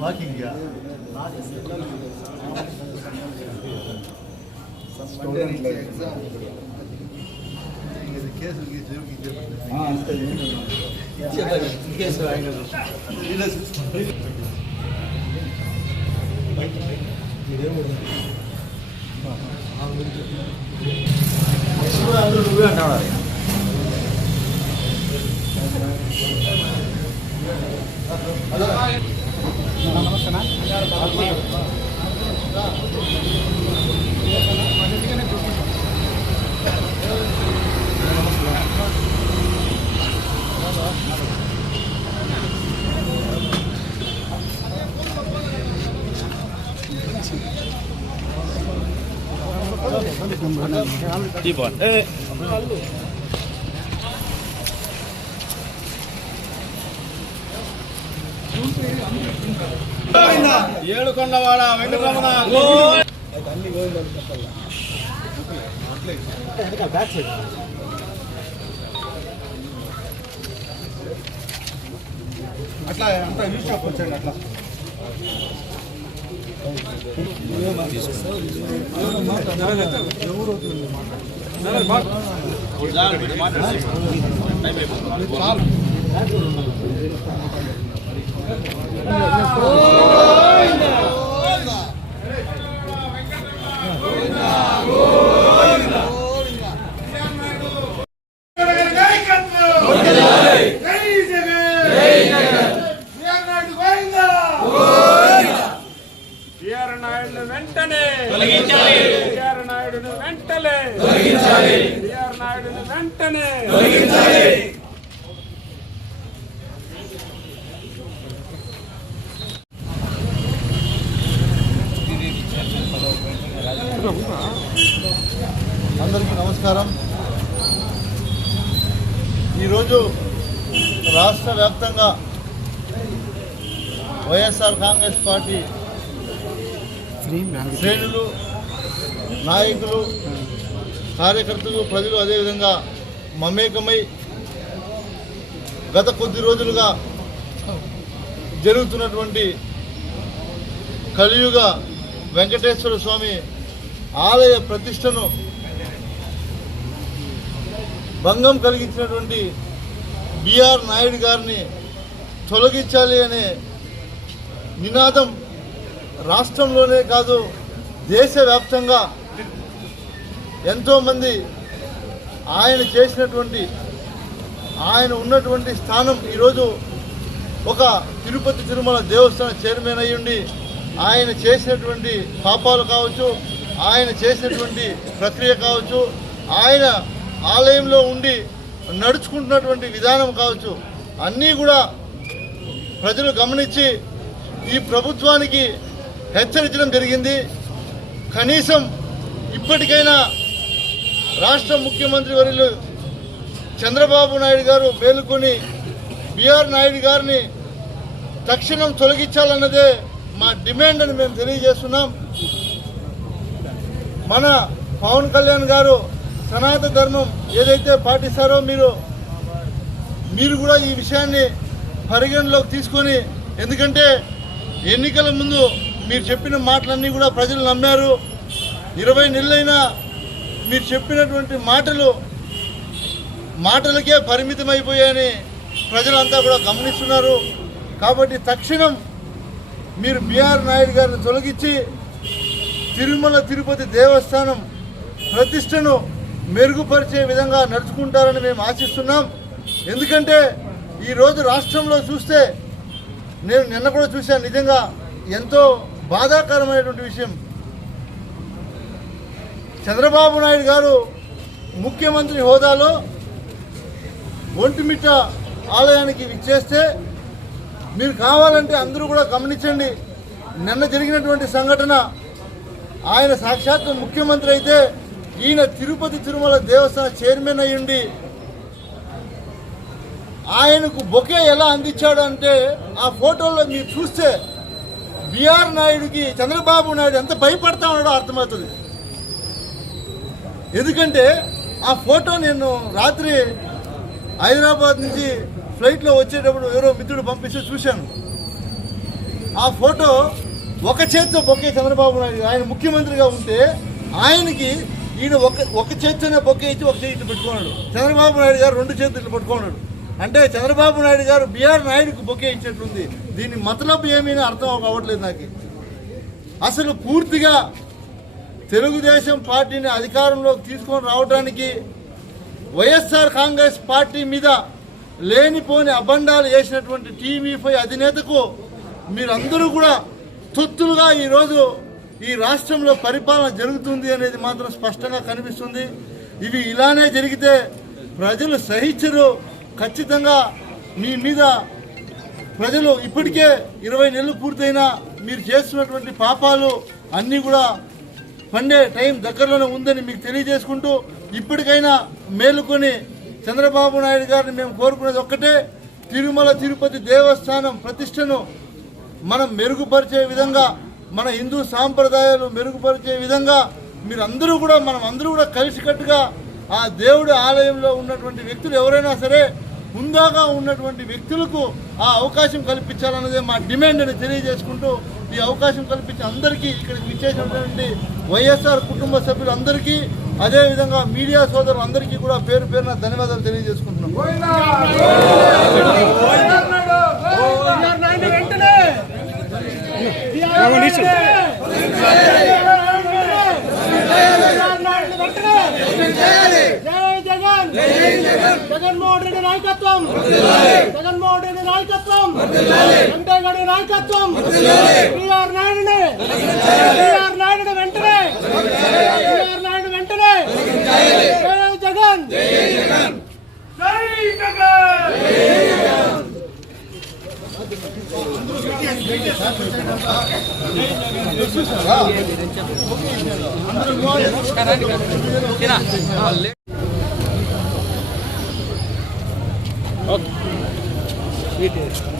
Walking నువ్వే అంటావా? ఏడుకొండవాడ వెంకటరమణ అట్లా అంతా యూస్ వచ్చాడు అట్లా అందరికీ నమస్కారం. ఈరోజు రాష్ట్ర వ్యాప్తంగా వైఎస్ఆర్ కాంగ్రెస్ పార్టీ శ్రేణులు, నాయకులు, కార్యకర్తలు, ప్రజలు అదేవిధంగా మమేకమై గత కొద్ది రోజులుగా జరుగుతున్నటువంటి కలియుగ వెంకటేశ్వర స్వామి ఆలయ ప్రతిష్టను భంగం కలిగించినటువంటి బిఆర్ నాయుడు గారిని తొలగించాలి అనే నినాదం రాష్ట్రంలోనే కాదు దేశవ్యాప్తంగా ఎంతోమంది ఆయన ఉన్నటువంటి స్థానం ఈరోజు ఒక తిరుపతి తిరుమల దేవస్థాన చైర్మన్ అయ్యుండి ఆయన చేసినటువంటి పాపాలు కావచ్చు, ఆయన చేసినటువంటి ప్రక్రియ కావచ్చు, ఆయన ఆలయంలో ఉండి నడుచుకుంటున్నటువంటి విధానం కావచ్చు, అన్నీ కూడా ప్రజలు గమనించి ఈ ప్రభుత్వానికి హెచ్చరించడం జరిగింది. కనీసం ఇప్పటికైనా రాష్ట్ర ముఖ్యమంత్రి వర్యులు చంద్రబాబు నాయుడు గారు మేలుకొని బిఆర్ నాయుడు గారిని తక్షణం తొలగించాలన్నదే మా డిమాండ్ అని మేము తెలియజేస్తున్నాం. మన పవన్ కళ్యాణ్ గారు సనాతన ధర్మం ఏదైతే పాటిస్తారో మీరు కూడా ఈ విషయాన్ని పరిగణలోకి తీసుకొని, ఎందుకంటే ఎన్నికల ముందు మీరు చెప్పిన మాటలన్నీ కూడా ప్రజలు నమ్మారు. 20 నెలలైనా మీరు చెప్పినటువంటి మాటలు మాటలకే పరిమితమైపోయాయని ప్రజలంతా కూడా గమనిస్తున్నారు. కాబట్టి తక్షణం మీరు బిఆర్ నాయుడు గారిని తొలగించి తిరుమల తిరుపతి దేవస్థానం ప్రతిష్టను మెరుగుపరిచే విధంగా నడుచుకుంటారని మేము ఆశిస్తున్నాం. ఎందుకంటే ఈరోజు రాష్ట్రంలో చూస్తే నేను నిన్న కూడా చూశాను, నిజంగా ఎంతో బాధాకరమైనటువంటి విషయం. చంద్రబాబు నాయుడు గారు ముఖ్యమంత్రి హోదాలో ఒంటిమిట్ట ఆలయానికి విచ్చేస్తే మీరు కావాలంటే అందరూ కూడా గమనించండి. నిన్న జరిగినటువంటి సంఘటన, ఆయన సాక్షాత్తు ముఖ్యమంత్రి అయితే ఈయన తిరుపతి తిరుమల దేవస్థాన చైర్మన్ అయ్యుండి ఆయనకు బొకే ఎలా అందించాడు అంటే ఆ ఫోటోలో మీరు చూస్తే బిఆర్ నాయుడుకి చంద్రబాబు నాయుడు ఎంత భయపడతా ఉన్నాడో అర్థమవుతుంది. ఎందుకంటే ఆ ఫోటో నేను రాత్రి హైదరాబాద్ నుంచి ఫ్లైట్లో వచ్చేటప్పుడు ఎవరో మిత్రుడు పంపిస్తే చూశాను. ఆ ఫోటో ఒక చేతితో బొకే చంద్రబాబు నాయుడు ఆయన ముఖ్యమంత్రిగా ఉంటే ఆయనకి ఈయన ఒక చేతితోనే బొకే ఇచ్చి ఒక చేతి పెట్టుకున్నాడు. చంద్రబాబు నాయుడు గారు రెండు చేతులు పట్టుకున్నాడు. అంటే చంద్రబాబు నాయుడు గారు బిఆర్ నాయుడుకు బొకే ఇచ్చినట్లుంది. దీని మతలబు ఏమీ అర్థం అవ్వట్లేదు నాకు. అసలు పూర్తిగా తెలుగుదేశం పార్టీని అధికారంలోకి తీసుకొని రావడానికి వైఎస్ఆర్ కాంగ్రెస్ పార్టీ మీద లేనిపోని అబండాలు చేసినటువంటి టీవీ5 అధినేతకు మీరందరూ కూడా తొత్తులుగా ఈరోజు ఈ రాష్ట్రంలో పరిపాలన జరుగుతుంది అనేది మాత్రం స్పష్టంగా కనిపిస్తుంది. ఇవి ఇలానే జరిగితే ప్రజలు సహించరు. ఖచ్చితంగా మీ మీద ప్రజలు ఇప్పటికే 20 నెలలు పూర్తయినా మీరు చేస్తున్నటువంటి పాపాలు అన్నీ కూడా పండే టైం దగ్గరలోనే ఉందని మీకు తెలియజేసుకుంటూ ఇప్పటికైనా మేలుకొని చంద్రబాబు నాయుడు గారిని మేము కోరుకునేది ఒక్కటే, తిరుమల తిరుపతి దేవస్థానం ప్రతిష్టను మనం మెరుగుపరిచే విధంగా, మన హిందూ సాంప్రదాయాలు మెరుగుపరిచే విధంగా మీరందరూ కూడా మనం అందరూ కూడా కలిసికట్టుగా ఆ దేవుడి ఆలయంలో ఉన్నటువంటి వ్యక్తులు ఎవరైనా సరే హుందాగా ఉన్నటువంటి వ్యక్తులకు ఆ అవకాశం కల్పించాలన్నదే మా డిమాండ్ అని తెలియజేసుకుంటూ ఈ అవకాశం కల్పించి అందరికీ ఇక్కడికి విచ్చేసినటువంటి వైఎస్ఆర్ కుటుంబ సభ్యులందరికీ అదేవిధంగా మీడియా సోదరులు అందరికీ కూడా పేరు పేరున ధన్యవాదాలు తెలియజేసుకుంటున్నాం. జగన్మోహన్ రెడ్డి నాయకత్వం, జగన్మోహన్ రెడ్డి నాయకత్వం, వెంకయ్యగౌడ నాయకత్వం, బిఆర్ నాయుడు వెంటనే, బిఆర్ నాయుడు వెంటనే, జై జగన్, జై జగన్. Okay.